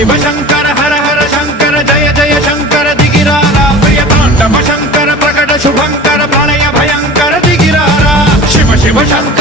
शिव शंकर हर हर शंकर जय जय शंकर दिगिरारा प्रियतांडव शंकर प्रकट शुभंकर प्रलय भयंकर दिगिरारा शिव शिव शंकर